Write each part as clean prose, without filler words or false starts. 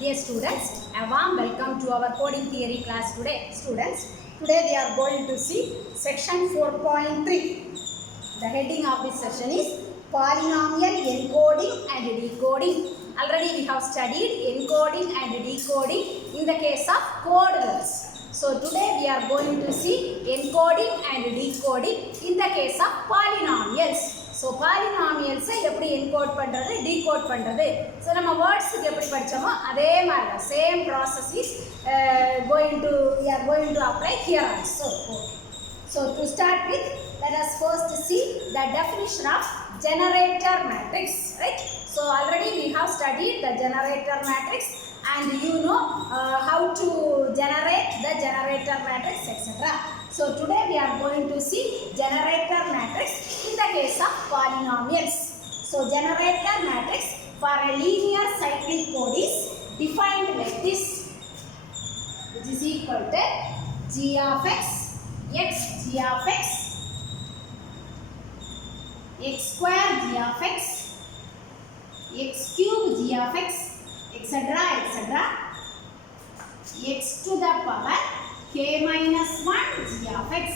Dear students, a warm welcome to our coding theory class today. Students, today we are going to see section 4.3. The heading of this session is polynomial encoding and decoding. Already we have studied encoding and decoding in the case of code words. So today we are going to see encoding and decoding in the case of polynomials. So polynomials எப்படி encode பண்றது decode பண்றது. So நம்ம words எப்படி படிச்சோமோ அதே மாதிரி தான் same process is we are going to apply here also. Okay. So to start with, let us first see the definition of generator matrix, right? So already we have studied the generator matrix and you know how to generate the generator matrix, etc. So today we are going to see generator matrix in the case of polynomials. So generator matrix for a linear cyclic code is defined like this, which is equal to g of x, x g of x, x square g of x, x cube g of x, etc. etc. x to the power k minus 1 g of x.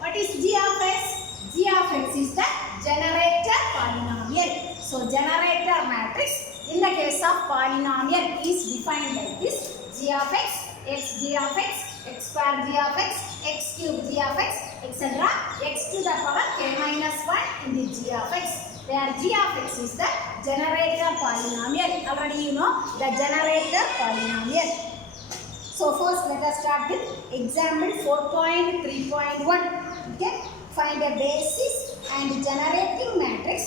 What is g of x? G of x is the generator polynomial. So generator matrix in the case of polynomial is defined like this: g of x, x g of x, x square g of x, x cube g of x, etc. x to the power k minus 1 in the g of x, where g of x is the generator polynomial. Already you know the generator polynomial. So first let us start with example 4.3.1. Okay, find a basis and generating matrix.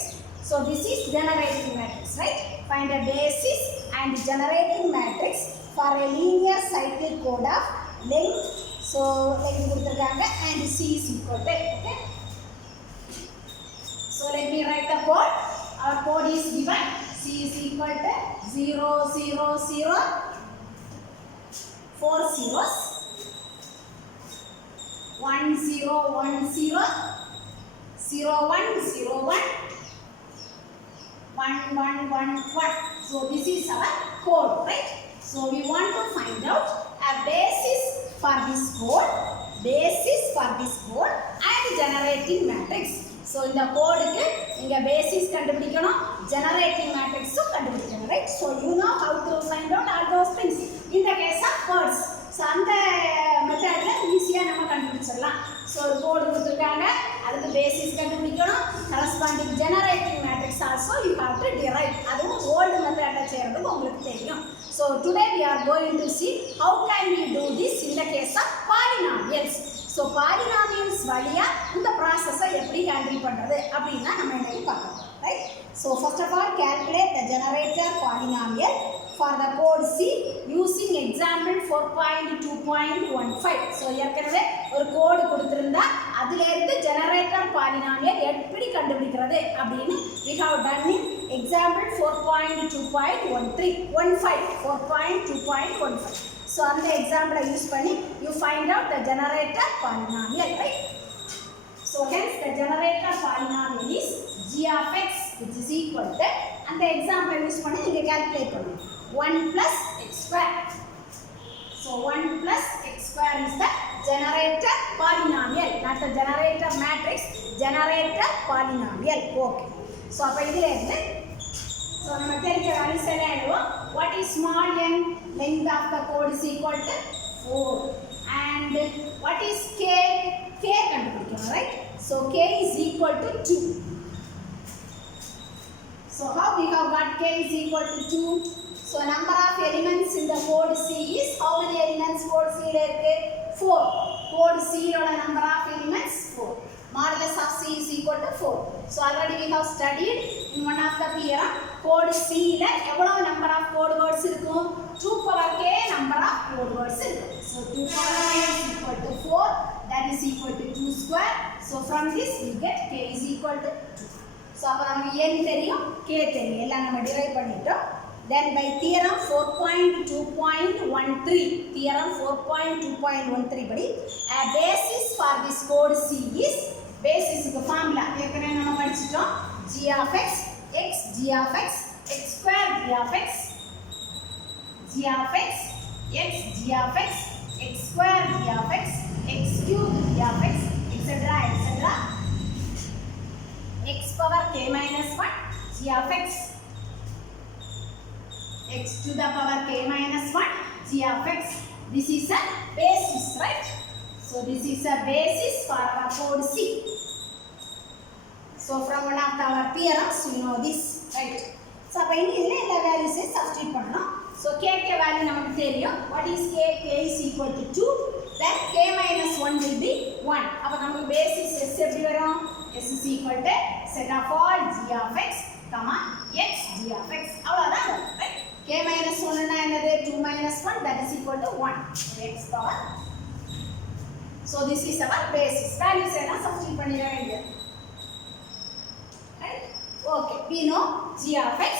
So this is generating matrix, right? Find a basis and generating matrix for a linear cyclic code of length. So like கொடுத்திருக்காங்க and c is equal to, okay? So let me write the code. Our code is given. C is equal to 0 0 0 4 zeros, 1 0 1 0 0 1 0 1 1 1 1 1. So this is our code, right? So we want to find out a basis for this code and generating matrix. So in the code ku inga basis கண்டுபிடிக்கணும், generating matrix கண்டுபிடிக்கணும், right? So you know how to find out all those things in the case of words. So அந்த மெத்தட்ல ஈஸியா நம்ம கண்டுபிடிச்சிடலாம். So ஒரு கோட் கொடுத்திருக்காங்க, அதுக்கு பேசிஸ் கண்டுபிடிக்கணும், corresponding generating matrix also you have to derive. அதுவும் old மெத்தட்ல செய்யறது உங்களுக்கு தெரியும். So today we are going to see how can we do this in the case of polynomials. So polynomials வழியா இந்த process-ஐ எப்படி handle பண்றது அப்படினா நம்ம இன்னைக்கு பார்க்கலாம், right? So first of all calculate the generator polynomial for the code C using example 4.2.15. So ஏற்கனவே ஒரு கோட் கொடுத்திருந்தா அதில இருந்து generator polynomial எப்படி கண்டுபிடிக்கிறது அப்படினு we have done in example 4.2.15. So அந்த example use பண்ணி you find out the generator polynomial, right? So hence the generator polynomial is g of x, which is equal to, and the example use பண்ணி நீங்க calculate பண்ணணும், 1 plus x square. So 1 plus x square is the generator polynomial, not the generator matrix, generator polynomial. Okay. So அப்ப இதுல இருந்து so நம்ம தெரிஞ்ச வேல்யூஸ் எல்லாம் எழுதுவோம். What is small n? Length of the code is equal to 4. And what is k? K கண்டுபிடிக்கணும், right? So k is equal to 2. So how we have got k is equal to 2? So number of elements in the code C is, how many elements code C la irukku? 4. Code C oda number of elements 4. Modulus of C is equal to 4. So already we have studied in one of the theorem, code C la evlo number of code words irukum? 2 power k number of code words irukum. So 2 power k is equal to 4, that is equal to 2 square. So from this we get k is equal to 2. So அப்ப நமக்கு n தெரியும், k தெரியும், எல்லாம் நம்ம derive பண்ணிட்டோம். Then by theorem 4.2.13 படி a basis for this code C is, basis க்கு formula ஏற்கனவே நம்ம படிச்சிட்டோம், g of x, x g of x, x square g of x, g of x, x g of x, x square g of x, x cube g of x, etc. etc. x power k minus 1 g of x, x to the power k minus 1 g of x. This is a basis, right? So this is a basis for our code C. So from one of our theorems we know this, right? So அப்ப இனி இதுல எல்லா வேல்யூஸை சப்ஸ்டிட்யூட் பண்ணனும். So k value நமக்கு தெரியும். What is k? K is equal to 2. Then k minus 1 will be 1. அப்ப நமக்கு basis s எப்படி வரும்? S is equal to set of all g of x, x g of x. அவ்வளவுதான் வரும், right? k minus 1 னா என்னது? 2 minus 1, that is equal to 1. x power. So this is our basis. Values எல்லாம் சப்ஸ்டிட்யூட் பண்ணிட வேண்டியது. Okay, we know g of x,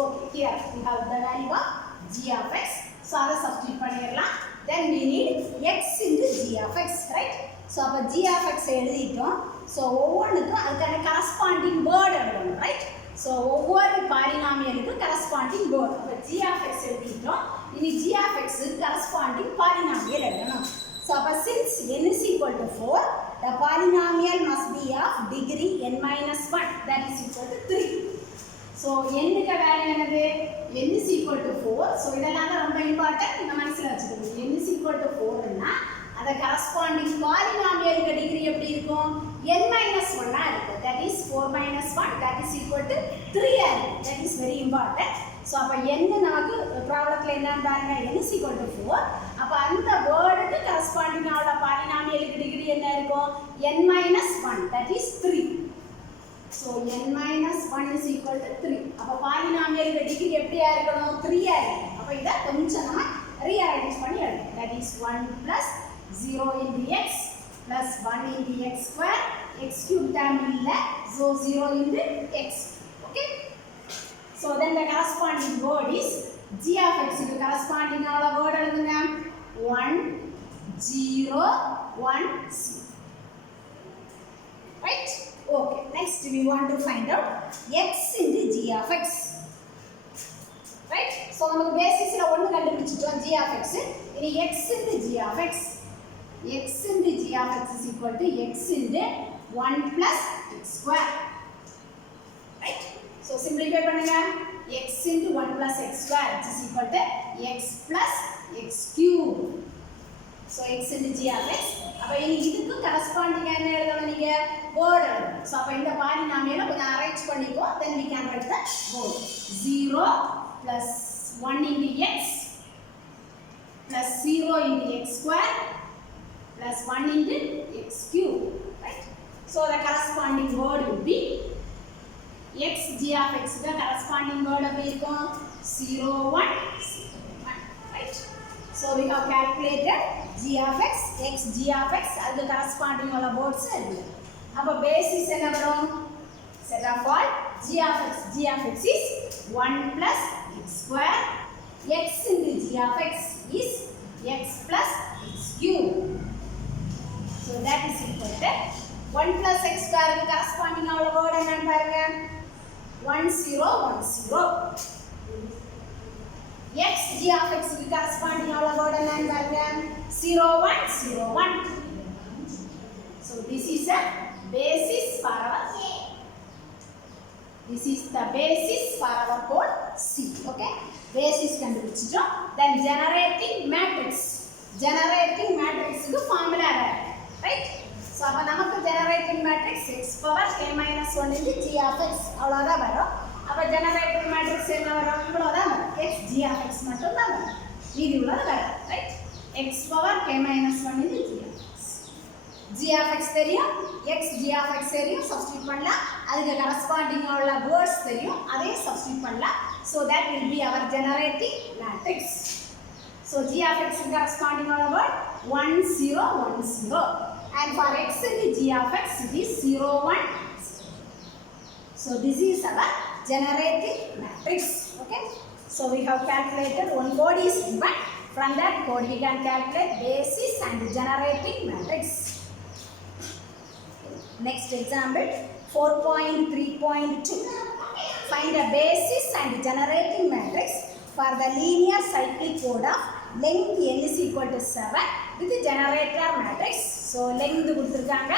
okay, here we have the value of g of x, so அதை substitute பண்ணிடலாம். Then we need x into g of x, right? So அப்ப g of x எழுதிட்டோம். So ஒவ்வொன்றுக்கும் அதுக்கான corresponding word எழுதணும், right? So ஒவ்வொரு பாலினாமியலுக்கு corresponding word. அப்ப g of x எழுதிட்டோம். இனி g of x corresponding polynomial எழுதணும். So since n is equal to 4, the polynomial must be of degree n minus 1, that is equal to 3. So n க்கு வேல்யூ என்னது? n is equal to 4. So இதெல்லாம் ரொம்ப இம்பார்ட்டன்ட், நீங்க மனசுல வச்சுக்கோங்க. n is equal to 4 ன்னா அத corresponding polynomial க்கு டிகிரி எப்படி இருக்கும்? n minus 1 ஆ இருக்கும். That is 4 minus 1, that is equal to 3 ஆ இருக்கும். That is very important. So அப்ப n நமக்கு ப்ராப்ளத்துல என்னன்னு பாருங்க, n is equal to 4. அப்ப அந்த வேர்டுக்கு கரஸ்பாண்டிங் ஆன பாலினாமியலுக்கு டிகிரி என்ன இருக்கும்? n minus 1, that is 3. So n minus 1 is equal to 3. அப்ப பாலினாமியலுக்கு டிகிரி எப்படியா இருக்கணும்? 3 ஆ இருக்கணும். அப்ப இத கொஞ்சம் நம்ம ரீஅரேஞ்ச் பண்ணி எழுதணும். That is 1 plus 0 into x plus 1 into x square, x cube term இல்ல, so 0 into x. Okay? So then the corresponding word is g of x க்கு corresponding ஆன word எழுதுங்க. 1 0 1 0. Right? Okay. Next we want to find out x into g of x. Right? So நமக்கு பேசிஸ்ல ஒன்னு கண்டுபிடிச்சிட்டோம் g of x. இனி x into g of x. x into g of x is equal to x into 1 plus x square. Right? So simplify பண்ணுங்க. x into 1 plus x square which is equal to x plus x cube. So x into g of x. அப்ப இனி இதுக்கு கரஸ்பாண்டிங்கா என்ன எழுதணும் நீங்க? வேர்ட் எழுதணும். சோ அப்ப இந்த பாலினாமியலை கொஞ்சம் அரேஞ்ச் பண்ணிக்கோ, then we can write the word. 0 plus 1 into x plus 0 into x square plus 1 into x cube, right? So the corresponding word will be x g of x க்கு corresponding word எப்படி இருக்கும்? 0 1 0 1, right? So we have calculated g of x, x g of x, அதுக்கு corresponding உள்ள words எழுது. அப்ப basis என்ன வரும்? Set of all g of x is 1 plus x square, x into g of x is x plus x cube. So that is equal to 1 plus x square க்கு corresponding உள்ள word என்னன்னு பாருங்க. 1 0 1 0. x g of x க்கு corresponding உள்ள word என்னன்னு பாருங்க. 0 1 0 1. So this is a basis for our code C. Okay? Basis கண்டுபிடிச்சிட்டோம். Then generating matrix க்கு formula right? So அப்ப நமக்கு generating matrix x power k minus 1 into g of x அவ்வளவுதான் வரும். அப்ப generating matrix என்ன வரும்? இவ்வளவுதான் வரும். x g of x மட்டும் தான் வரும். மீதி உள்ளது வராது, right? x power k minus 1 into g of x. g of x தெரியும், x g of x தெரியும், substitute பண்ணலாம். அதுக்கு corresponding உள்ள words தெரியும், அதையும் substitute பண்ணலாம். So that will be our generating matrix. So g of x corresponding உள்ள word 1 0 1 0. And for x into g of x it is 0 1 0. So this is our generating matrix. Okay? So we have calculated one code is given. From that code we can calculate basis and generating matrix. Next example 4.3.2. Find find a basis and generating matrix for the linear cyclic code of length n is equal to 7 with generator matrix. So length கொடுத்திருக்காங்க,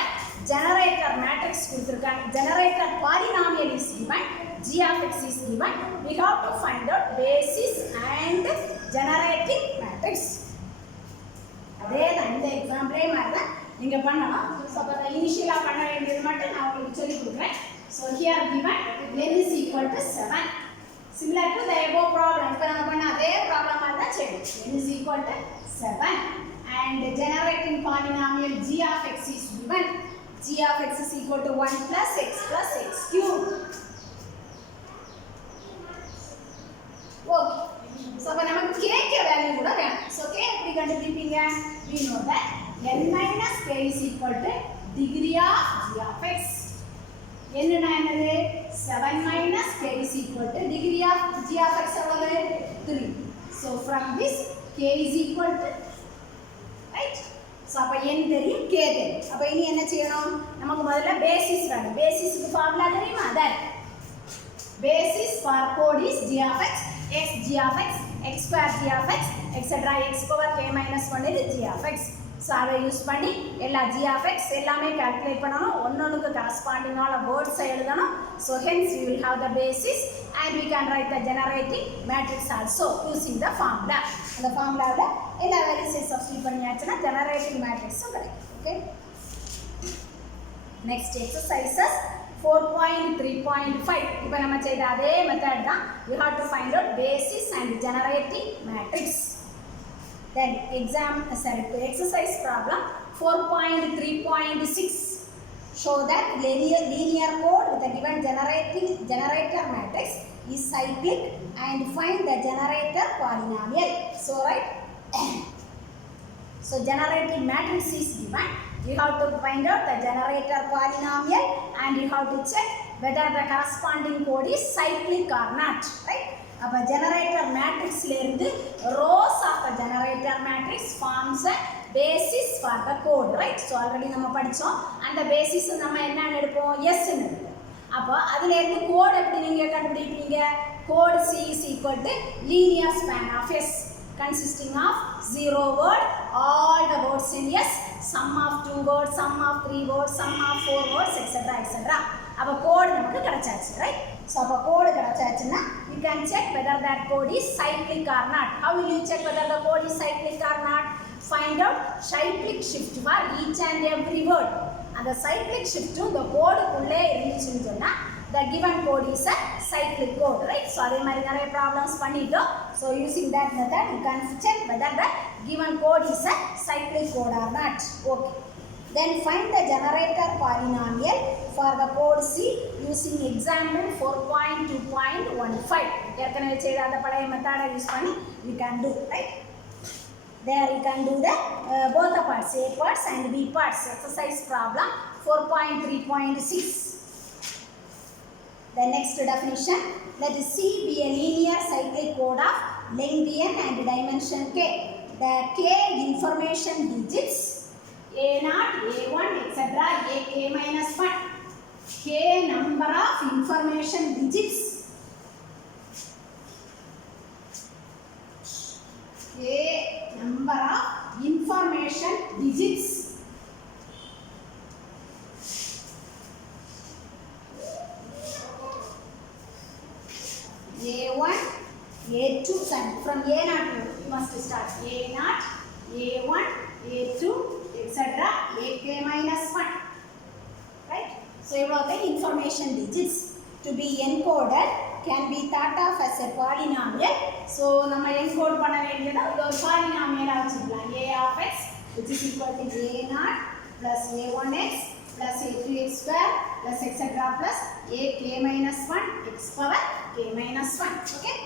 generator matrix கொடுத்திருக்காங்க, generator polynomial is given, g of x is given. We have to find out basis and generating matrix. அதே தான் இந்த எக்ஸாம்பிளே மாதிரி தான் நீங்க பண்ணலாம். ஸோ அப்போ இனிஷியலா பண்ண வேண்டியது மட்டும் நான் உங்களுக்கு சொல்லி கொடுக்குறேன். So here given n is equal to 7. Similar to the above problem. இப்போ நம்ம பண்ண அதே ப்ராப்ளம் மாதிரி தான் செய்யணும். n is equal to 7 and generating polynomial g of x is given. g of x is equal to 1 plus x cube. Okay. So அப்போ நமக்கு k க்கு வேல்யூ கூட வேணும். So k எப்படி கண்டுபிடிப்பீங்க? We know that n minus k is equal to degree of g of x. என்னன்னா என்னது? 7 minus k is equal to degree of g of x எவ்வளவு? 3. So from this k is equal to, right? So அப்ப n தெரியும், k தெரியும். அப்ப இனி என்ன செய்யணும்? நமக்கு முதல்ல பேசிஸ் வேணும். பேசிஸ்க்கு ஃபார்முலா தெரியுமா? that basis for code is g of x, x g of x, x square g of x, etc. x power k minus 1 is g of x. So அதை யூஸ் பண்ணி எல்லா g of x எல்லாமே கால்குலேட் பண்ணனும், ஒன்னொண்ணுக்கு கரஸ்பாண்டிங் ஆன வேர்ட்ஸ் எழுதணும். So hence we will have the basis and we can write the generating matrix also using the formula. அந்த ஃபார்முலால எல்லா வேல்யூஸை சப்ஸ்டிட்யூட் பண்ணியாச்சுனா generating matrix கிடைக்கும். Okay. Next exercises 4.3.5. இப்போ நம்ம செய்த அதே மெத்தட் தான். We have to find out basis and generating matrix. Then exercise problem 4.3.6. Show that linear code with a given generator matrix is cyclic and find the generator polynomial. So right. So generating matrix is given. You have to find out the generator polynomial and you have to check whether the corresponding code is cyclic or not, right? அப்ப generator matrix ல இருந்து rows of the generator matrix forms a basis for the code, right? So already நம்ம படிச்சோம். அந்த basis நம்ம என்னன்னு எடுப்போம்? s ன்னு எடுப்போம். அப்ப அதில இருந்து code எப்படி நீங்க கண்டுபிடிப்பீங்க? code c is equal to linear span of s consisting of 0 word, all the words in s, sum of 2 words, sum of 3 words, sum of 4 words, etc. etc. அப்ப code நமக்கு கிடைச்சாச்சு, right? So அப்ப code கிடைச்சாச்சுன்னா you can check whether that code is cyclic or not. How will you check whether the code is cyclic or not? Find out cyclic shift for each and every word. அந்த cyclic shift the code உள்ளே இருந்துச்சுன்னு சொன்னா the given code is a cyclic code, right? So அதே மாதிரி நிறைய problems பண்ணிட்டோம். So using that method you can check whether the given code is a cyclic code or not. Okay. Then find the generator polynomial for the code C using example 4.2.15. ஏற்கனவே செய்த அந்த பழைய மெத்தடை யூஸ் பண்ணி you can do, right? There you can do the both the parts, A parts and B parts. Exercise problem 4.3.6. The next definition, let C be a linear cyclic code of length n and dimension k. The k information digits A0, A1, etc. ak minus 1. K number of information digits. K number of information digits. A1, A2, from A0 you must start. A0, A1, A2, etc. ak minus 1. Right? So, the information digits to be encoded can be thought of as a polynomial. So, we encode a polynomial a of x which is equal to a0 plus a1x plus a2x square plus etc. plus ak minus 1 x power k minus 1. Okay?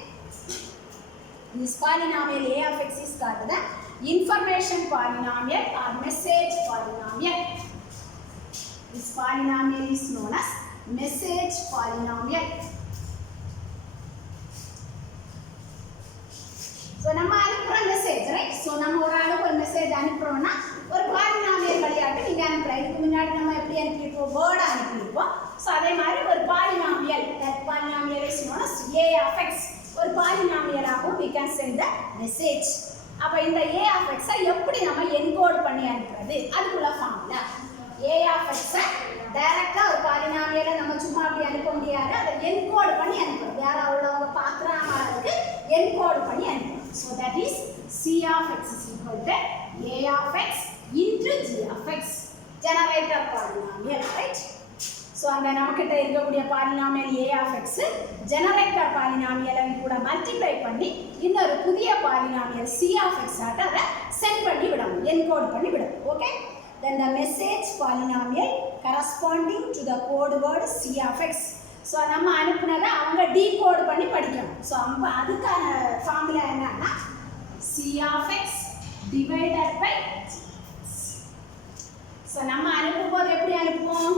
This polynomial a of x is called the information polynomial or message polynomial. This polynomial is known as message polynomial. So, நம்ம அனுப்புற message, right? So, நம்ம ஒரு ஆளுக்கு ஒரு மெசேஜ் அனுப்புறோம்னா ஒரு polynomial வழியாக நீங்க அனுப்புற. இதுக்கு முன்னாடி நம்ம எப்படி அனுப்பியிருப்போம்? வேர்ட் அனுப்பியிருப்போம். ஸோ அதே மாதிரி ஒரு polynomial, that polynomial is known as a of x. ஒரு பாலினாமியலாகவும் we can send the message. அப்போ இந்த a of x எப்படி நம்ம என்கோட் பண்ணி அனுப்புறது, அதுக்குள்ள ஃபார்முலா. a of x டைரக்டா ஒரு பாலினாமியலை நம்ம சும்மா அப்படி அனுப்ப முடியாது, அதை என்கோட் பண்ணி அனுப்பணும். யாரா உள்ளவங்க பார்க்குற மாதிரி என்கோட் பண்ணி அனுப்பணும். So that is c of x is equal to a of x into g of x, generator polynomial, right? So அந்த நமக்கிட்ட இருக்கக்கூடிய polynomial a of x generator பாலினாமியலை கூட மல்டிப்ளை பண்ணி இன்னொரு புதிய பாலினாமியல் c of x ஆட்ட அதை சென்ட் பண்ணி விடணும், என்கோட் பண்ணி விடணும். Okay, then the message polynomial corresponding to the code word c of x. So நம்ம அனுப்புனதை அவங்க டீகோட் பண்ணி படிக்கணும். ஸோ அதுக்கான ஃபார்முலா என்னன்னா c of x divided by. So நம்ம அனுப்பும்போது எப்படி அனுப்புவோம்,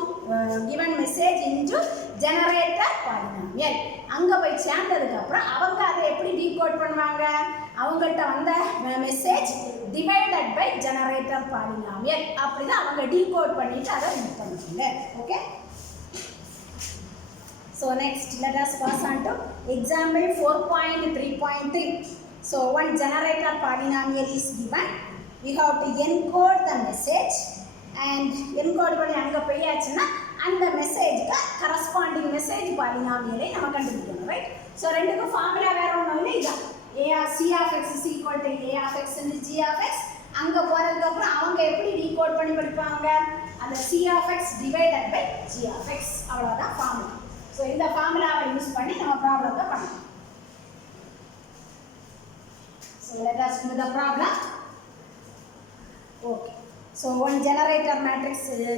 given message into generator polynomial. அங்கே போய் சேர்ந்ததுக்கப்புறம் அவங்க அதை எப்படி டீகோட் பண்ணுவாங்க, அவங்கள்ட்ட வந்த message divided by generator polynomial, அப்படிதான் அவங்க டீகோட் பண்ணிட்டு அதை இது பண்ணுவாங்க. Okay, so next let us pass on to example 4.3.3. So one generator polynomial is given, we have to encode the message and encode பண்ணி அங்கே போயாச்சுன்னா அந்த மெசேஜுக்கு கரஸ்பாண்டிங் மெசேஜ் பாலினாமியலை நம்ம கண்டுபிடிக்கணும், ரைட்? ஸோ ரெண்டுக்கும் ஃபார்முலா வேற ஒன்றும் இல்லை, இதுதான் c of x is equal to a of x into g of x. அங்கே போகிறதுக்கப்புறம் அவங்க எப்படி டீகோட் பண்ணி படிப்பாங்க, அந்த c of x divided by g of x, அவ்வளோதான் ஃபார்முலா. ஸோ இந்த ஃபார்முலாவை யூஸ் பண்ணி நம்ம ப்ராப்ளத்தை பண்ணலாம். So let us do the problem. Okay. So one generator matrix,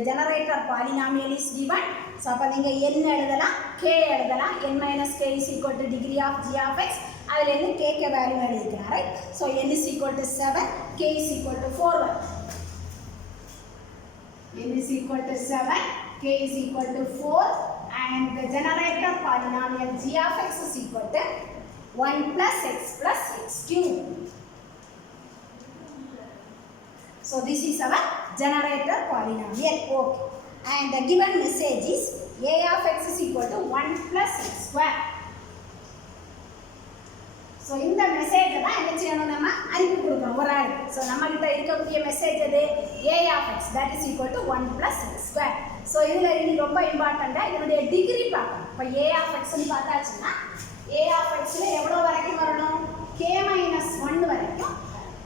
generator polynomial is given. So அப்போ நீங்கள் n எழுதலாம், k எழுதலாம். n minus k is equal to degree of g of x. அதிலேருந்து k க்கு வேல்யூ எழுதிக்கலாம், right? So n is equal to 7, k is equal to 4. n is equal to 7, k is equal to 4, and the generator polynomial g of x is equal to 1 plus x cube. So this is our generator polynomial. Okay. And the given message is a of x is equal to 1 plus x square. So இந்த மெசேஜ் தான் என்ன செய்யணும், நம்ம அனுப்பி கொடுக்கணும் ஒரு ஆள். ஸோ நம்மகிட்ட இருக்கக்கூடிய மெசேஜ் அது a of x that is equal to 1 plus x square. So இதில் இது ரொம்ப இம்பார்ட்டண்ட்டாக இதனுடைய டிகிரி பார்க்கணும். இப்போ a of xன்னு பார்த்தாச்சுன்னா a of xல எவ்வளோ வரைக்கும் வரணும், k minus 1 வரைக்கும்,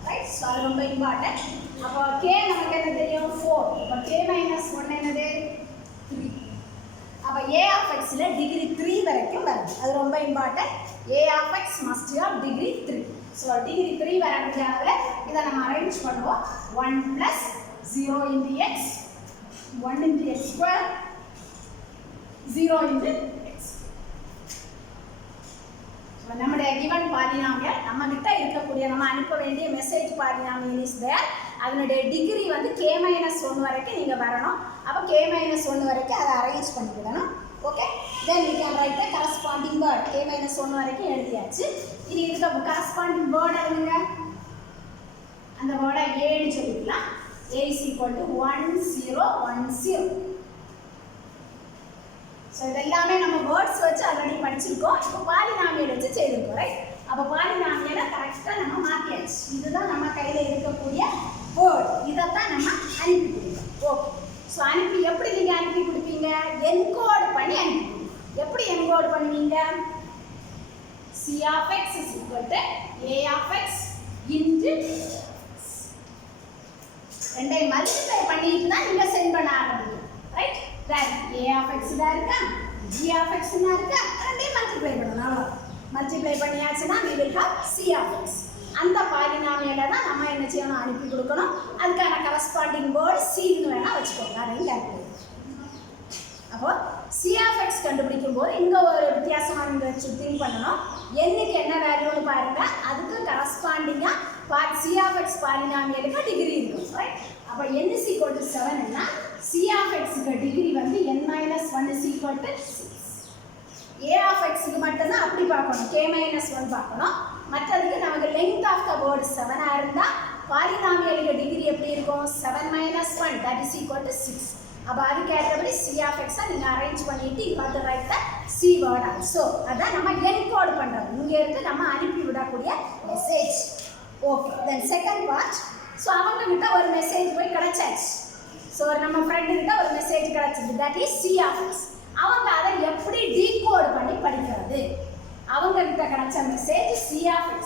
ரைட்? ஸோ அது ரொம்ப இம்பார்ட்டன்ட். அப்போ k நமக்கு என்ன தெரியும், 4. அப்போ k minus 1 என்னது, 3. அப்போ a of xல டிகிரி 3 வரைக்கும் வருது, அது ரொம்ப important. a of x must have degree 3. So degree 3 வரதுனால இதை நம்ம அரேஞ்ச் பண்ணுவோம். 1 plus 0 into x, 1 into x square, 0 into x. So நம்முடைய given polynomial நம்மகிட்ட இருக்கக்கூடிய நம்ம அனுப்ப வேண்டிய மெசேஜ் polynomial is there. அதனுடைய டிகிரி வந்து k minus 1 வரைக்கும் நீங்கள் வரணும். அப்போ k minus 1 வரைக்கும் அதை அரேஞ்ச் பண்ணிவிடணும். Okay, then we can write the corresponding word. k minus 1 வரைக்கும் எழுதியாச்சு. இது இருக்க corresponding word எழுதுங்க. அந்த வேர்டை ஏன்னு சொல்லிக்கலாம். a is equal to 1 0 1 0. ஸோ இதெல்லாமே நம்ம வேர்ட்ஸ் வச்சு ஆல்ரெடி படிச்சிருக்கோம். இப்போ பாலினாமியல் வச்சு செய்திருக்கோம், ரைட்? அப்போ பாலினாமியலை கரெக்டாக நம்ம மாற்றியாச்சு. இதுதான் நம்ம கையில் இருக்கக்கூடிய வேர்ட், இதைத்தான் நம்ம அனுப்பி கொடுப்போம். ஓகே, ஸோ அனுப்பி எப்படி நீங்கள் அனுப்பி கொடுப்பீங்க, என்கோட் பண்ணி அனுப்பி கொடுப்பீங்க. எப்படி என்கோட் பண்ணுவீங்க, c of x is equal to a of x into ரெண்டை மல்டிப்ளை பண்ணிட்டு தான் நீங்கள் சென்ட் பண்ண ஆரம்பிக்கும், ரைட்? a of x தான் இருக்கா, g of x தான் இருக்கா, ரெண்டையும் மல்டிப்ளை பண்ணணும். அவ்வளோ மல்டிப்ளை பண்ணியாச்சுன்னா we will have c of x. அந்த பாலினாமியலை தான் நம்ம என்ன செய்யணும், அனுப்பி கொடுக்கணும். அதுக்கான கரஸ்பாண்டிங் வேர்டு சின்னு வேணால் வச்சுக்கோங்க, அதையும் கேட்கணும். அப்போ c of x கண்டுபிடிக்கும் போது இங்கே ஒரு வித்தியாசமாக நீங்கள் திங்க் பண்ணணும். என்னைக்கு என்ன வேல்யூன்னு பாருங்கள், அதுக்கு கரஸ்பாண்டிங்காக c of x பாலினாமியலுக்கு டிகிரி இருக்கும், ரைட்? அப்போ n is equal to 7ன்னா c of xக்கு டிகிரி வந்து n minus 1 is equal to 6. a of xக்கு மட்டும்தான் அப்படி பார்க்கணும், k minus 1 பார்க்கணும். மற்றதுக்கு நமக்கு length of the word 7 இருந்தால் பாலினாமியலுக்கு டிகிரி எப்படி இருக்கும், 7 minus 1 that is equal to 6. அப்போ அதுக்கு ஏற்றபடி C of X நீங்கள் அரேஞ்ச் பண்ணிட்டு you have to write the C word also. அதான் நம்ம என்கோட் பண்ணுறோம். இங்கே இருந்து நம்ம அனுப்பி விடக்கூடிய message. Okay, then second part. So அவங்கக்கிட்ட ஒரு மெசேஜ் போய் கிடச்சாச்சு. ஸோ நம்ம ஃப்ரெண்டுக்கிட்ட ஒரு மெசேஜ் கிடச்சிது, that is C of X. அவங்க அதை எப்படி டீகோட் பண்ணி படிக்கிறது? அவங்கக்கிட்ட கிடைச்ச மெசேஜ் C of X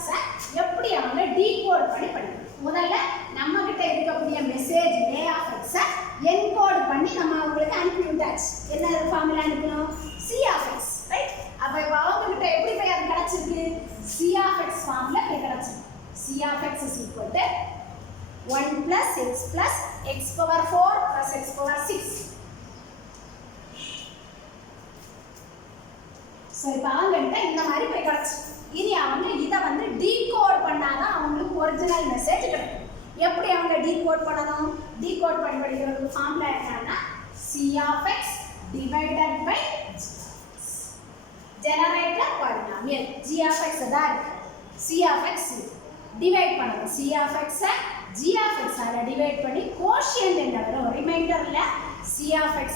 எப்படி அவங்க டீகோட் பண்ணி படிக்கிறது? முதல்ல நம்மக்கிட்ட இருக்கக்கூடிய message A of X encode பண்ணி நம்ம அவங்களுக்கு அனுப்பி விட்டாச்சு. என்ன ஃபார்முலா அனுப்பணும்? C of X, right? அப்போ இப்போ அவங்கக்கிட்ட எப்படி போய் அது கிடச்சிருக்கு? C of X ஃபார்முலா போய் கிடச்சிருக்கு. C of X is equal to 1 plus x power 4 plus x power 6. ஸோ இப்போ அவங்ககிட்ட இந்த மாதிரி போய் கிடச்சி, இனி அவங்க இதை வந்து டீகோட் பண்ணாதான் அவங்களுக்கு ஒரிஜினல் மெசேஜ் கிடைக்கும். எப்படி அவங்க டீகோட் பண்ணணும்? டீகோட் பண்ணி படிக்கிறதுக்கு ஃபார்முலா என்னன்னா C of X divided by generator polynomial G of X தான் இருக்கு. C of X டிவைட் பண்ணணும். C of X G of X ஆல டிவைட் பண்ணி கோஷியன்ட் என்ன வரும்? ரிமைண்டர்ல C of X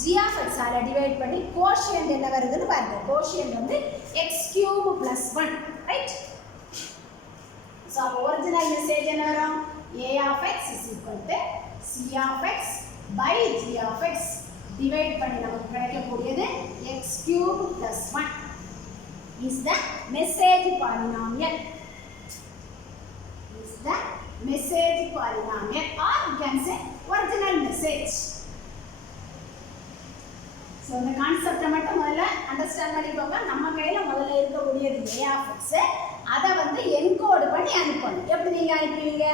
G of X ஆல டிவைட் பண்ணி கோஷியன்ட் என்ன வருதுன்னு பாருங்க. கோஷியன்ட் வந்து x cube plus 1, right? So அப்போ ஒரிஜினல் மெசேஜ் என்ன வரும்? A of X is equal to C of X by G of X divide பண்ணி நமக்கு கிடைக்கக்கூடியது x cube plus 1 is the message polynomial. Is the message polynomial, or you can say original message. So இந்த கான்செப்டை மட்டும் முதல்ல அண்டர்ஸ்டாண்ட் பண்ணிக்கோங்க. நம்ம கையில் முதல்ல இருக்கக்கூடியது A of X, அதை வந்து என்கோடு பண்ணி அனுப்பணும். எப்படி நீங்கள் அனுப்புவீங்க?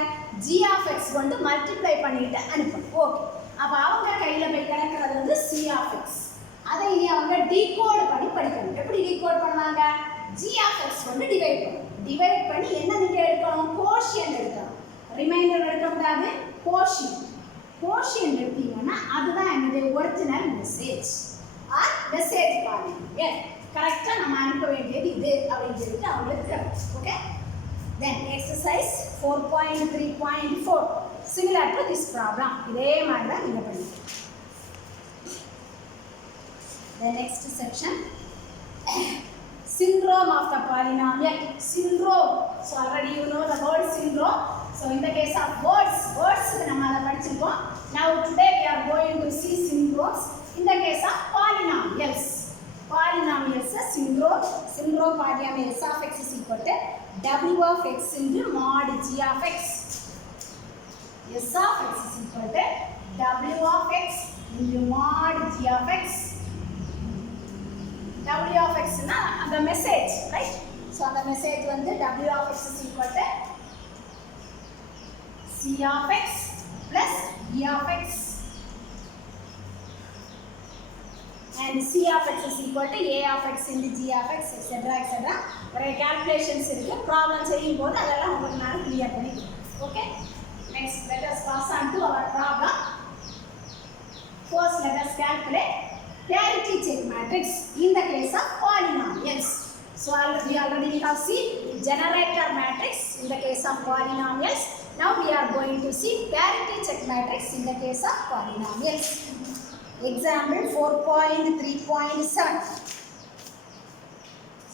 G of X கொண்டு மல்டிப்ளை பண்ணிட்டு அனுப்பணும். ஓகே, அப்போ அவங்க கையில் போய் கிடைக்கிறது வந்து C of X. அதை இனி அவங்க டீகோட் பண்ணி படிக்கணும். எப்படி டீகோட் பண்ணுவாங்க? G of X கொண்டு டிவைட் பண்ணணும். டிவைட் பண்ணி என்ன நீங்கள் எடுக்கணும்? கோஷியன்ட் எடுக்கணும். ரிமைண்டர் எடுக்கக்கூடாது, கோஷியன்ட். கோஷியன்ட் எடுத்தீங்கன்னா அதுதான் என்னது? Original message or message polynomial. கரெக்டாக நம்ம அனுப்ப வேண்டியது இது அப்படின்னு சொல்லிட்டு அவங்களுக்கு தெரியும். ஓகே, தென் எக்ஸசைஸ் 4.3.4 similar to this problem. இதே மாதிரி தான் நீங்கள் பண்ணிக்கலாம். The next section, syndrome of the polynomial. Syndrome, so already you know the word syndrome. So in the case of words நம்ம அதை படிச்சிருக்கோம். Now today we are going to see syndromes in the case of polynomials. Polynomials syndrome polynomial S of X is equal to W of X into mod G of X. S of X is equal to W of X into mod G of X. W of X na the message, right? So the message வந்து W of X is equal to C of X plus E of X, and C of X is equal to A of X into G of X, etc. etc. ஒரு calculations இருக்கு. problem செய்யும் போது அதெல்லாம் உங்களுக்கு நான் clear பண்ணிடுறேன். Okay, next let us pass on to our problem. First let us calculate parity check matrix in the case of polynomials. So we already have seen generator matrix in the case of polynomials. Now we are going to see parity check matrix in the case of polynomials. Example 4.3.7.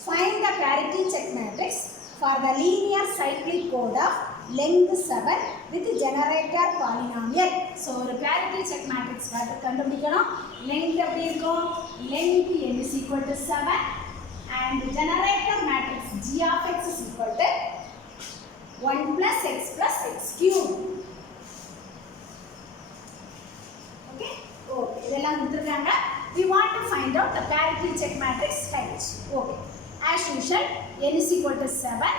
Find the parity check matrix for the linear cyclic code of length 7 with generator polynomial. So ஒரு parity check matrix கண்டுபிடிக்கணும். length எப்படி இருக்கும்? length n is equal to 7 and generator matrix G of X is equal to 1 plus x cube. Okay, இதெல்லாம் கொடுத்திருக்காங்க. We want to find out the parity check matrix H. Okay, as usual n is equal to 7,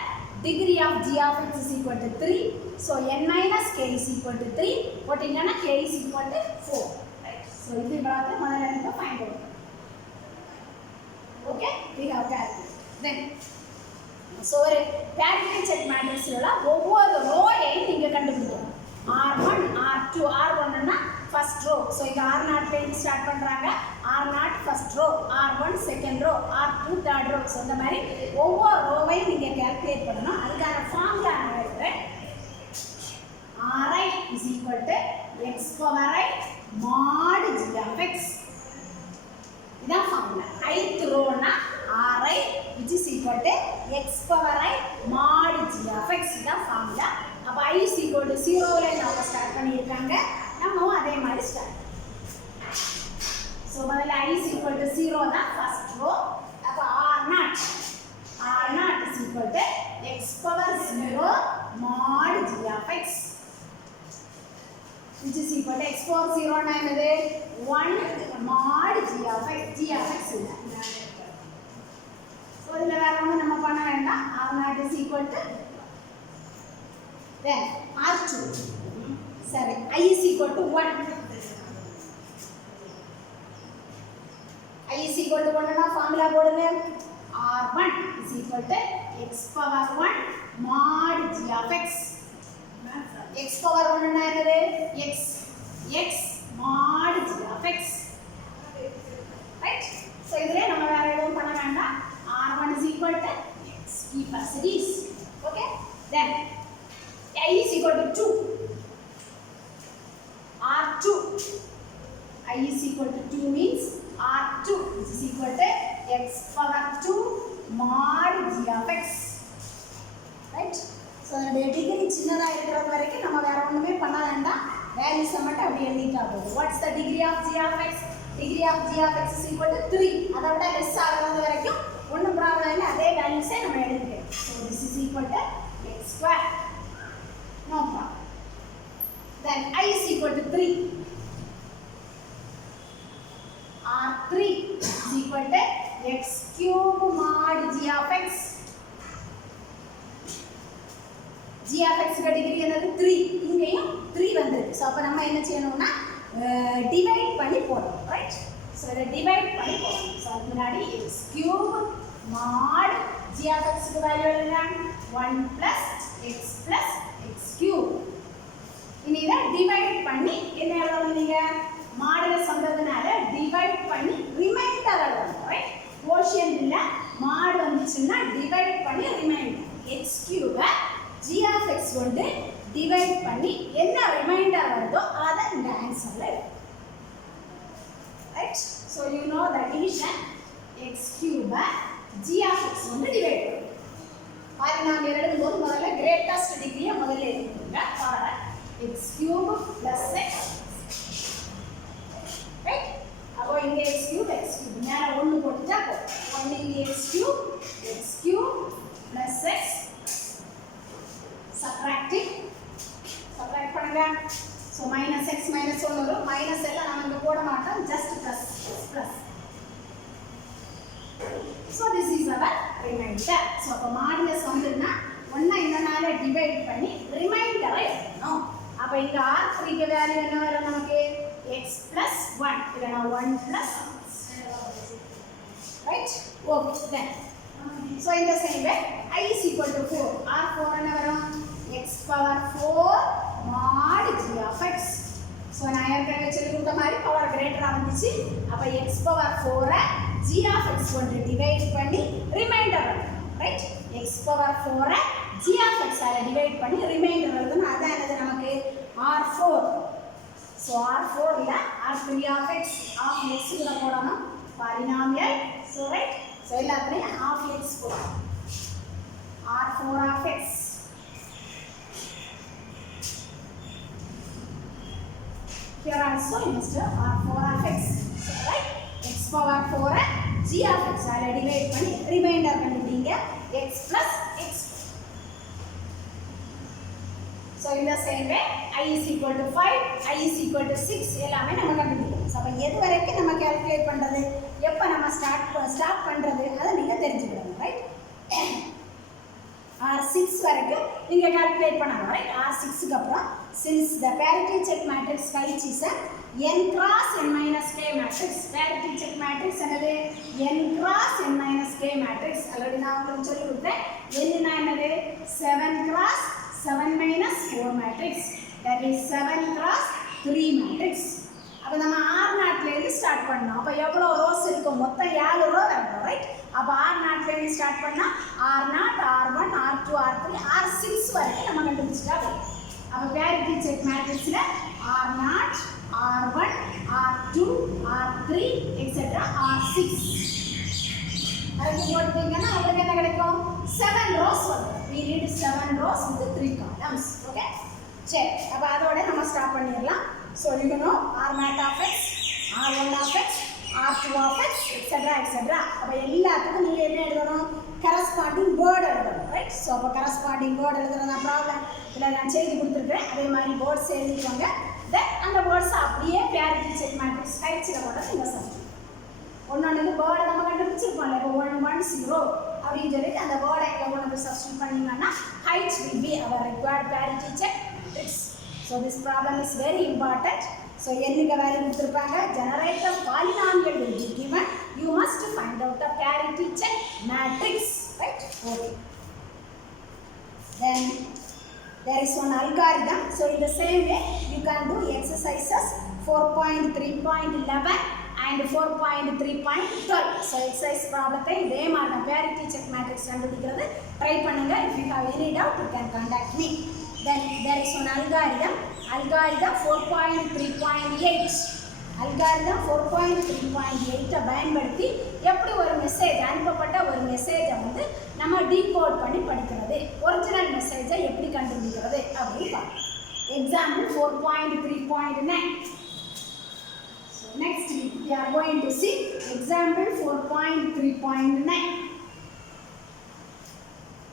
degree of G of X is equal to 3, so n minus k is equal to 3, போட்டீங்கன்னா k is equal to 4, right? So இது வந்து முதல்ல நீங்க find out. Okay, we have calculated. Then so ஒரு parity check matrix ல ஒவ்வொரு ரோயையும் நீங்க கண்டுபிடிக்கணும். R1 R2 R1 னா first row, so இங்க R0 ல இருந்து ஸ்டார்ட் பண்றாங்க. R0 first row, R1 second row, R2 third row. so இந்த மாதிரி ஒவ்வொரு ரோவையும் நீங்க கால்குலேட் பண்ணனும். அதுக்கான ஃபார்முலா நான் எழுதுறேன். Ri is equal to x power I mod g of x. இதான் formula. ith Rona ri which is equal to x power I mod g of x. இதான் ஃபார்முலா. அப்ப I is equal to 0 ல நாம ஸ்டார்ட் பண்ணிருக்காங்க. நம்ம அதே மாதிரி ஸ்டார்ட். So முதல்ல I is equal to 0 தான் ஃபர்ஸ்ட் ரோ. அப்ப r0 is equal to x power 0 mod g of x which is equal to x power 0 னா என்னது 1 mod g of x இல்ல. So இதுல வேற ஒண்ணும் நம்ம பண்ண வேண்டாம். r0 is equal to then r2. சரி I is equal to 1. I is equal to 1 னா ஃபார்முலா போடுங்க. r1 is equal to x power 1 mod g of x. x power 1 னா என்னது x mod g of x. Right? So இதுல நம்ம வேற எதுவும் பண்ண வேண்டாம். r1 is equal to x keep as it is. Okay? Then I is equal to 2. r2 I is equal to 2 means r2 which is equal to x power 2 mod g of x. Right? So the degree சின்னதா இருக்கிற வரைக்கும் நம்ம வேற ஒண்ணுமே பண்ண வேண்டாம். வேல்யூஸ் மட்டும் அப்படியே எழுதிட்டா போதும். What is the degree of g of x? Degree of g of x is equal to 3. அதை விட லெஸ் ஆகிறது வரைக்கும் ஒண்ணும் ப்ராப்ளம் இல்லை. அதே வேல்யூஸை நம்ம எழுதிக்கலாம். So this is equal to x square. No problem. Then I is equal to 3. R3 is equal to x cube mod g of x. g of x க்கு டிகிரி என்னது 3. இங்கேயும் 3 வந்திருக்கு. சோ அப்ப நம்ம என்ன செய்யணும்னா டிவைட் பண்ணி போடணும். ரைட்? சோ இத டிவைட் பண்ணி போடணும். சோ அதுக்கு முன்னாடி x cube mod g of x க்கு வேல்யூ என்ன 1 plus x cube. இனி இத டிவைட் பண்ணி என்ன எழுதணும் நீங்க மாடுலஸ் வந்ததுனால டிவைட் பண்ணி ரிமைண்டர் எழுதணும். ரைட்? கோஷியன்ட் இல்ல மாடு வந்துச்சுன்னா டிவைட் பண்ணி remainder x cube g of x கொண்டு டிவைட் பண்ணி என்ன ரிமைண்டர் வருதோ அத இந்த ஆன்சர்ல எழுதணும். Right? So you know the division x cube g of x கொண்டு டிவைட் பண்ணணும். பாலினாமியல் எழுதும்போது முதல்ல கிரேட்டஸ்ட் டிகிரியை முதல்ல எழுதிக்கோங்க. பாரு x cube plus x. Right? அப்போ இங்க x cube மேல 1 போட்டுட்டா போதும். 1 இங்க x cube plus x subtract பண்ணுங்க. So minus x minus 1 வரும். மைனஸ் எல்லாம் நாம இங்க போட மாட்டோம். just plus. So this is our remainder. So அப்ப மாடுலஸ் வந்துனா 1 இதனால டிவைட் பண்ணி ரிமைண்டரை எழுதணும். அப்ப இங்க r3 க்கு வேல்யூ என்ன வரும் நமக்கு x plus 1 இல்லனா 1 plus right? Okay then. So in the same way I is equal to 4. R4 என்ன வரும் x power 4 mod g of x. So நான் ஏற்கனவே சொல்லி கொடுத்த மாதிரி பவர் கிரேட்டரா வந்துச்சு. அப்ப x power 4 g of x கொண்டு டிவைட் பண்ணி ரிமைண்டர் எழுதணும். Right? x power 4 g of x ஆல டிவைட் பண்ணி ரிமைண்டர் எழுதணும். அதான் என்னது நமக்கு r4. So r4 இல்ல r3 of x of x குள்ள போடணும். பாலினாமியல். So right? So எல்லாத்துலயும் half x போடணும். r4 of x. Here also you must r4 of x. So right? x power 4 g of x ஆல டிவைட் பண்ணி ரிமைண்டர் பண்ணிட்டீங்க. x plus x. So in the same way I is equal to 5, I is equal to 6 எல்லாமே நம்ம கண்டுபிடிக்கணும். சோ அப்ப எது வரைக்கும் நம்ம கால்குலேட் பண்றது, எப்ப நம்ம ஸ்டார்ட் பண்றது அத நீங்க தெரிஞ்சுக்கணும். ரைட்? R6 வரைக்கும் நீங்க கால்குலேட் பண்ணணும். ரைட்? R6 க்கு அப்புறம் since the parity check matrix H is a n cross n minus k matrix. Parity check matrix என்னது n cross n minus k matrix. Already நான் உங்களுக்கு சொல்லி கொடுத்தேன். n னா என்னது 7 cross 7 minus 4 matrix. That is 7 cross 3 matrix. அப்ப நம்ம R0 ல இருந்து ஸ்டார்ட் பண்ணோம். அப்ப எவ்வளவு ரோஸ் இருக்கும்? மொத்தம் 7 ரோ இருக்கும். ரைட்? அப்ப R0 ல இருந்து ஸ்டார்ட் பண்ணா R0, R1, R2, R3, R6 வரைக்கும் நம்ம கண்டுபிடிச்சிட்டா போதும். அப்ப parity check matrixல R0, R1, R2, R3, etc. R6. அதுக்கு போட்டுட்டீங்கன்னா உங்களுக்கு என்ன கிடைக்கும் 7 rows வரும். We need 7 rows with 3 columns. Okay? சரி, அப்ப அதோட நம்ம ஸ்டாப் பண்ணிடலாம். So you know R mat of x, R1 of x, R2 of x, etc. etc. அப்ப எல்லாத்துக்கும் நீங்க என்ன எழுதணும்? corresponding word எழுதணும். Right? So அப்ப corresponding word எழுதுறதா ப்ராப்ளம். இல்ல நான் செய்தி கொடுத்துருக்கேன். அதே மாதிரி words எழுதிக்கோங்க. Then அந்த words அப்படியே parity check matrix H-ல போட்டு நீங்க சப்ஸ்டிட்யூட். ஒன்னொன்னுக்கு வேர்ட் நம்ம கண்டுபிடிச்சிருப்போம்ல. இப்போ 1 1 0 அப்படின்னு சொல்லிட்டு அந்த வேர்டை இங்கே கொண்டு சப்ஸ்டிட்யூட் பண்ணீங்கன்னா H will be our required parity check matrix. So this problem is very important. So என்னங்க வேல்யூ கொடுத்திருப்பாங்க, generate the polynomial will be given. You must find out the parity check matrix, right? Okay. Then there is one algorithm. So in the same way you can do exercises 4.3.11 and 4.3.12. So exercise problemத்தை இதே மாதிரி parity check matrix கண்டுபிடிக்கிறது ட்ரை பண்ணுங்க. If you have any doubt you can contact me. Then there is one algorithm 4.3.8. algorithm 4.3.8 பயன்படுத்தி எப்படி ஒரு மெசேஜ் அனுப்பப்பட்ட ஒரு மெசேஜை வந்து நம்ம டீகோட் பண்ணி படிக்கிறது, ஒரிஜினல் மெசேஜை எப்படி கண்டுபிடிக்கிறது அப்படின்னு பார்க்கலாம். எக்ஸாம்பிள் 4.3.9. So next we are going to see example 4.3.9.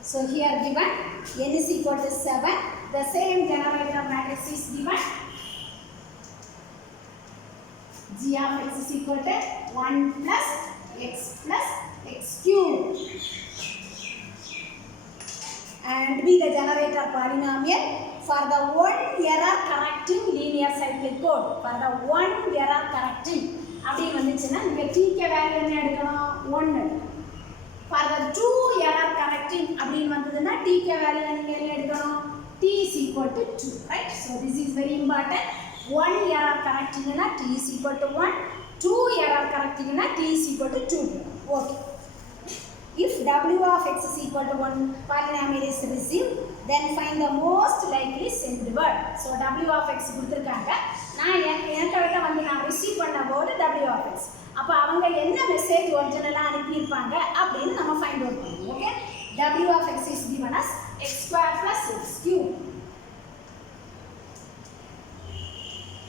So here given n is equal to 7. The same generator matrix is given. G of x is equal to 1 plus x cube. And be the generator polynomial for the one error correcting linear cyclic code. For the one error correcting அப்படி வந்துச்சுன்னா நீங்க t க்கு வேல்யூ என்ன எடுக்கணும் 1. For the two error correcting அப்படி வந்ததுன்னா t க்கு வேல்யூ நீங்க என்ன எடுக்கணும் t is equal to 2, right? So this is very important. One error correcting na t is equal to 1, two error correcting na t is equal to 2. Okay. If w of x is equal to 1 polynomial is received, then find the most likely sent word. So w of x கொடுத்திருக்காங்க. நான் என்கிட்ட வந்து நான் ரிசீவ் பண்ண word w of x. அப்ப அவங்க என்ன மெசேஜ் ஒரிஜினலா அனுப்பி இருப்பாங்க அப்படினு நம்ம ஃபைண்ட் அவுட் பண்ணனும். Okay? w of x is given as x square plus x cube.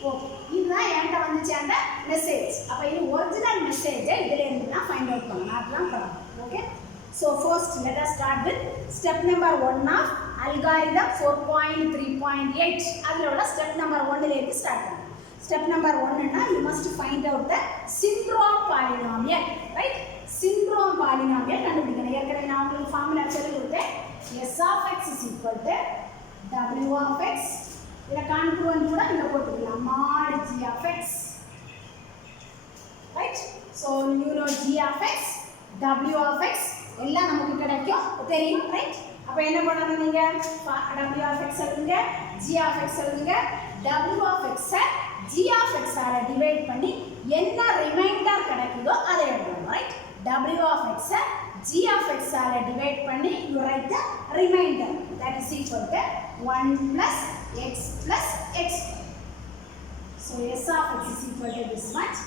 Okay, இதுதான் என்கிட்ட வந்துச்சு அந்த மெசேஜ். அப்ப இது ஒரிஜினல் மெசேஜை இதுல இருந்து நான் ஃபைண்ட் அவுட் பண்ணணும். அதுதான் problem. Okay, so first let us start with step number 1 of algorithm 4.3.8. அதுல உள்ள step number 1 ல இருந்து ஸ்டார்ட் பண்ணலாம். Step number 1 னா you must find out the syndrome polynomial, right? Syndrome polynomial கண்டுபிடிக்கணும். ஏற்கனவே நான் உங்களுக்கு ஃபார்முலா சொல்லி கொடுத்தேன். s of x is equal to w of x. இத கான்க்ரூவன்ட் கூட இங்க போட்டுக்கலாம். mod g of x, right? So you know g of x, w of x எல்லாம் நமக்கு கிடைக்கும் தெரியும், right? அப்ப என்ன பண்ணணும் நீங்க w of x எழுதுங்க, g of x எழுதுங்க. w of x g of x ஆல டிவைட் பண்ணி என்ன ரிமைண்டர் கிடைக்குதோ அதை எழுதணும், right? w of x g of x ஆல டிவைட் பண்ணி you write the remainder that is equal to 1 plus x plus x. So s of x is equal to this much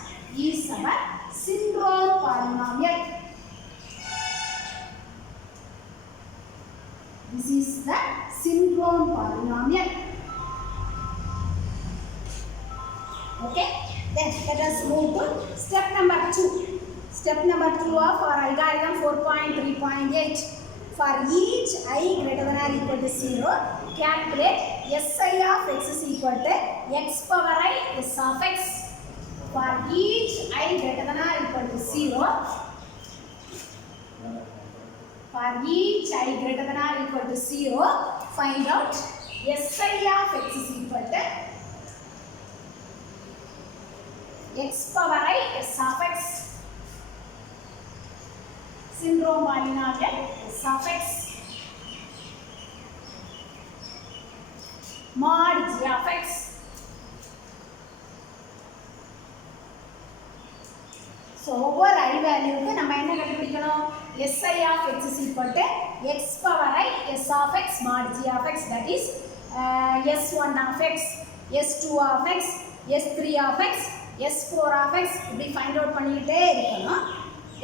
is our syndrome polynomial. This is the syndrome polynomial. Okay, then let us move to step number 2. Step number 2 of our algorithm 4.3.8. For each I greater than or equal to 0, calculate si of x is equal to x power I s of x. For each I greater than or equal to 0, for each I greater than or equal to 0, find out si of x is equal to x power I s of x. Syndrome polynomial s of x mod g of x. So over I value க்கு நம்ம என்ன கண்டுபிடிக்கணும்? si of x is equal to x power I s of x mod g of x, that is s1 of x, s2 of x, S3 of x, S4 of x இப்படி find out பண்ணிக்கிட்டே இருக்கணும்.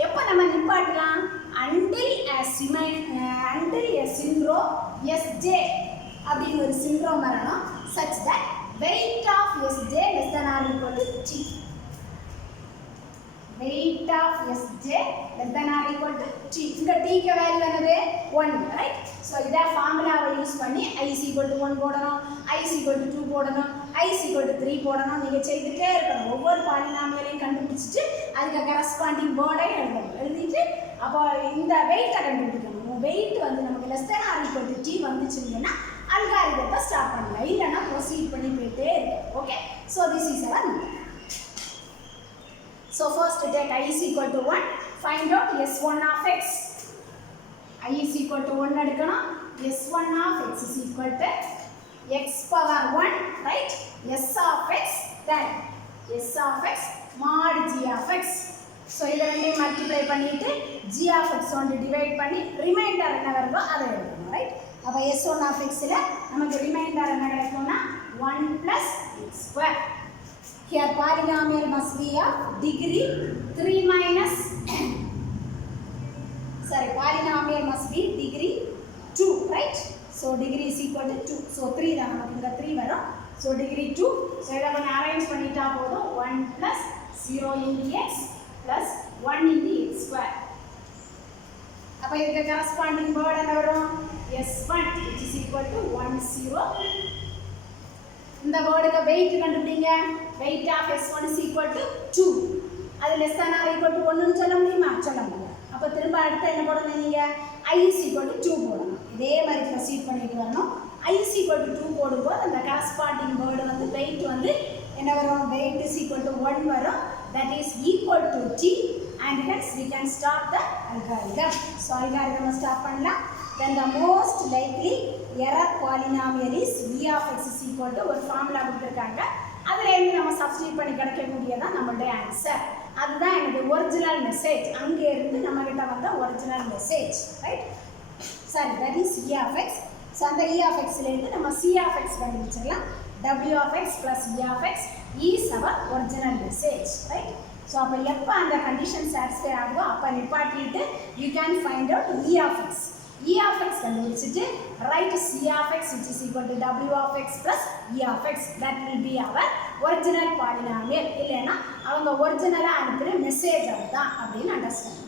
எப்போ நம்ம நிப்பாட்டலாம்? until a syndrome Sj அப்படின்னு ஒரு syndrome வரணும் such that weight of Sj less than or equal to T. weight of Sj less than or equal to T. இங்க T க்கு வேல்யூ என்னது? 1, right? so இத ஃபார்முலாவை யூஸ் பண்ணி I is equal to 1 போடணும், I is equal to 2 போடணும், I is equal to 3 போடணும். நீங்க செய்துட்டே இருக்கணும். ஒவ்வொரு பாலினாமியலையும் கண்டுபிடிச்சிட்டு அதுக்கு கரஸ்பாண்டிங் வேர்டை எழுதணும். எழுதிட்டு அப்போ இந்த வெயிட்டை கண்டுபிடிக்கணும். வெயிட் வந்து நமக்கு less than or equal to T வந்துச்சுன்னா அல்காரிதத்தை ஸ்டார்ட் பண்ணலாம். இல்லைன்னா ப்ரொசீட் பண்ணி போயிட்டே இருக்கும். Okay, so this is our method. So first take I is equal to 1, find out S1 of x. I is equal to 1 எடுக்கணும். S1 of x is equal to x power 1, right? S of x, then S of x mod g of x. So இதை ரெண்டையும் மல்டிப்ளை பண்ணிட்டு g of x ஒன்று டிவைட் பண்ணி ரிமைண்டர் என்ன வருதோ அதை எழுதணும், ரைட்? அப்போ S1 of xல நமக்கு ரிமைண்டர் என்ன கிடைக்கும்னா 1 plus x square. Here polynomial must be of degree 3 minus polynomial must be degree 2, right? So degree is equal to 2. So 3 தான் நமக்கு இங்க 3 வரும். So degree 2. So இத நம்ம அரேஞ்ச் பண்ணிட்டா போதும் 1 plus 0 into x plus 1 into x square. அப்ப இதுக்கு corresponding word என்ன வரும்? S1 which is equal to 1 0. இந்த வேர்டுக்கு வெயிட் கண்டுபிடிங்க. weight of S1 is equal to 2. அது less than or equal to 1 ன்னு சொல்ல முடியுமா? சொல்ல முடியாது. அப்ப திரும்ப அடுத்து என்ன போடணும்? நீங்க I is equal to 2 போடணும். இதே மாதிரி ப்ரொசீட் பண்ணிட்டு வரணும். I is equal to 2 போடும்போது அந்த கரஸ்பாண்டிங் வேர்டு வந்து weight வந்து என்ன வரும்? weight is equal to 1 வரும். that is equal to T and hence we can start the algorithm. So algorithm start பண்ணலாம். then the most likely error polynomial is v of x is equal to ஒரு ஃபார்முலா கொடுத்திருக்காங்க. அதுல இருந்து நம்ம சப்ஸ்டிட்யூட் பண்ணி கிடைக்கக்கூடியதான் நம்மளுடைய ஆன்சர். அதுதான் எனக்கு ஒரிஜினல் மெசேஜ். அங்க இருந்து நம்ம கிட்ட வந்த ஒரிஜினல் மெசேஜ், ரைட்? சரி, that is e of x. so அந்த e of x ல இருந்து நம்ம c of x கண்டுபிடிச்சிடலாம். w of x plus e of x is our original message, right? so அப்ப எப்ப அந்த கண்டிஷன் satisfy ஆகுதோ அப்ப நிப்பாட்டிட்டு you can find out e of x. e of x கண்டுபிடிச்சிட்டு write c of x which is equal to w of x plus e of x. that will be our original polynomial. இல்லைன்னா அவங்க ஒரிஜினலா அனுப்புற மெசேஜ் அதுதான் அப்படின்னு understand.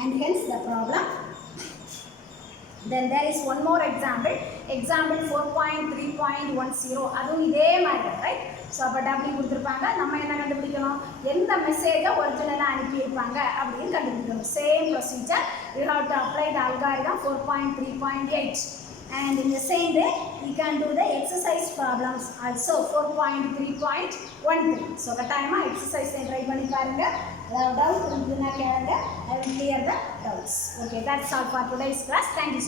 and hence the problem. then there is one more example 4.3.10. அதுவும் இதே மாதிரி, right? So அப்போ w கொடுத்துருப்பாங்க. நம்ம என்ன கண்டுபிடிக்கணும்? எந்த மெசேஜை ஒரிஜினலாக அனுப்பியிருப்பாங்க அப்படின்னு கண்டுபிடிக்கணும். Same procedure you have to apply the அல்காரிதம் 4.3.8. and in the same way we can do the exercise problems also 4.3.13. ஸோ கட்டாயமாக எக்ஸசைஸை ட்ரை பண்ணி பாருங்க. அதாவது டவுட் இருந்ததுன்னா கேளுங்க. I will clear the doubts. Okay, that's all for today's class. Thank you.